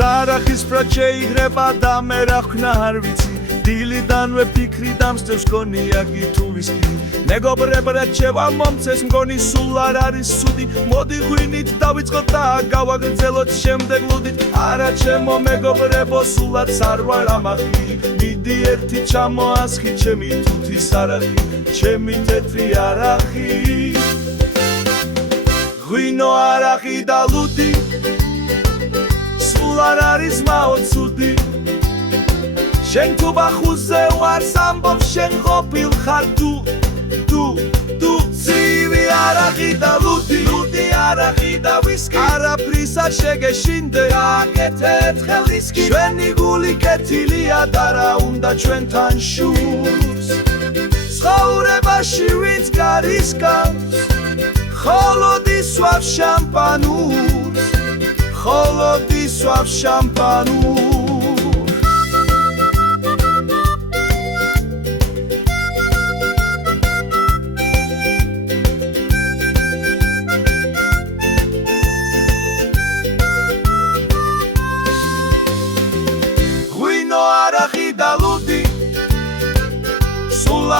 Arachis pracheireba da me ra khna ar vitsi დილიდანვე ფიქრი დამსწევს კონიაკი თუ ვისკი მეგობრებო რჩევა მომწეს მგონი სულ არ არის სუდი მოდი ღვინით დავიწყოთ და გავაგრძელოთ შემდეგ ლუდით არა ჩემო მეგობრებო სულაც არ ვარ ამახი მიდი ერთი ჩამოასხი ჩემი თუთის არახი ჩემი თეთრი არახი ღვინო არახი და ლუდი სულ არ არის მაოცუდი შენ თუ ბახუზე ვარ სამბობ შენ ყოფილ ხარ თუ ცივი არახი და ლუდი არახი და ვისკი არაფრის არ შეგეშინდე აკეთეთ ხელისკი ჩვენი გული კეთილია და რა უნდა ჩვენთან შურს ცხოვრებაში ვინც გარისკავს ხოლოდი სვავს შამპანურს ხოლოდი სვავს შამპანურს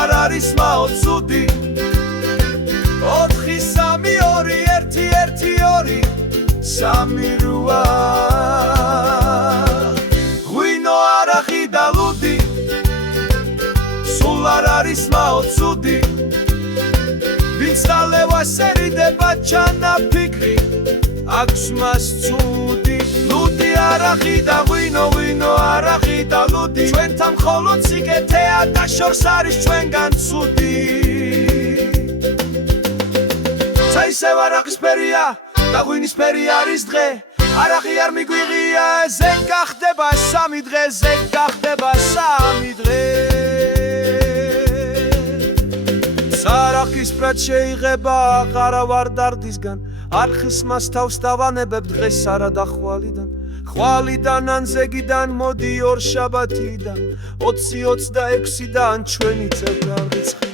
არ არის მაოცუდი 4 3 2 1 1 2 3 რვა ღვინო არახი და ლუდი სულ არ არის მაოცუდი ვინც დალევა სერიდება ჩანაფიქრი აქვს მას ცუდი ლუდი არახი და ღვინო არახი და ლუდი ჩვენთან მხოლოდ სიკეთეა და შორს არის ჩვენგან ცუდი საისევ არახისფერია და ღვინისფერი არის დღე არახი არ მიგვიღია ზე გახდება სამი დღე არახის პრად შეიღება აღარა ვარ დარდისგან არხის მას თავს დავანებებ დღეს არა და ხვალიდან ან ზეგიდან მოდი ორ შაბათიდან 20-26-დან ჩვენი წევდა რიცხი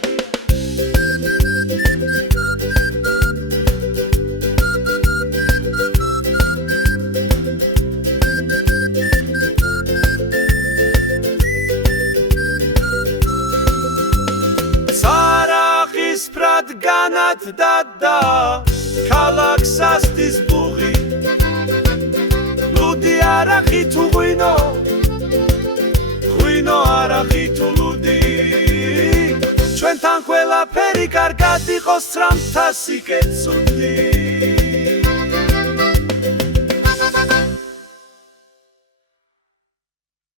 არახის პრად განათდა და ქალაქს ასდის ბუღი არახი თუ ღვინო არახი თუ ლუდი ჩვენთან ყველაფერი კარგად იყოს ცრამთა სიკეთე ცუდი